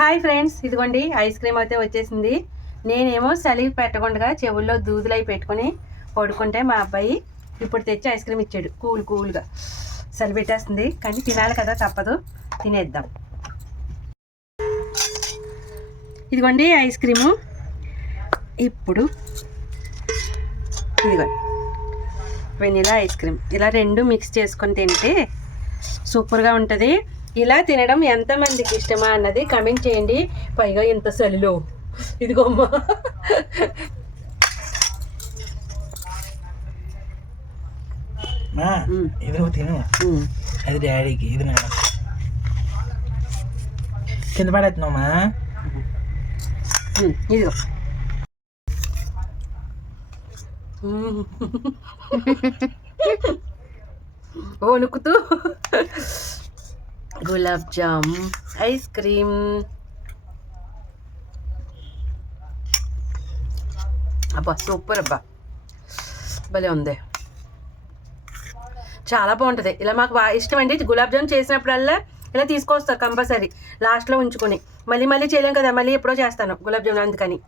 Hi friends, ఇదిగోండి ice cream అయితే వచ్చేసింది. నేనేమో చలి పెట్టకుండా చెవుల్లో దూదులు అవి పెట్టుకొని పడుకుంటే మా అబ్బాయి ఇప్పుడు తెచ్చి ఐస్ క్రీమ్ ఇచ్చాడు. కూల్గా చలి పెట్టేస్తుంది, కానీ తినాలి కదా, తప్పదు, తినేద్దాం. ఇదిగోండి ఐస్ క్రీము. ఇప్పుడు ఇదిగోండి వెనిలా ఐస్ క్రీమ్. ఇలా రెండు మిక్స్ చేసుకొని తింటే సూపర్గా ఉంటుంది. ఇలా తినడం ఎంతమందికి ఇష్టమా అన్నది కమెంట్ చేయండి. పైగా ఇంత చలిలో ఇదిగోమ్మా ఇది నువ్వు తిను, అది డాడీకి, ఇది నా కింద పడేస్తున్నామా. ఇదిగో వణుకుతూ గులాబ్ జామ్ ఐస్ క్రీమ్. అబ్బా సూపర్, అబ్బా భలే ఉంది, చాలా బాగుంటుంది. ఇలా మాకు బాగా ఇష్టం అండి. గులాబ్ జామ్ చేసినప్పుడల్లా ఇలా తీసుకొస్తారు కంపల్సరీ, లాస్ట్లో ఉంచుకొని. మళ్ళీ చేయలేం కదా, మళ్ళీ ఎప్పుడో చేస్తాను గులాబ్ జామ్, అందుకని.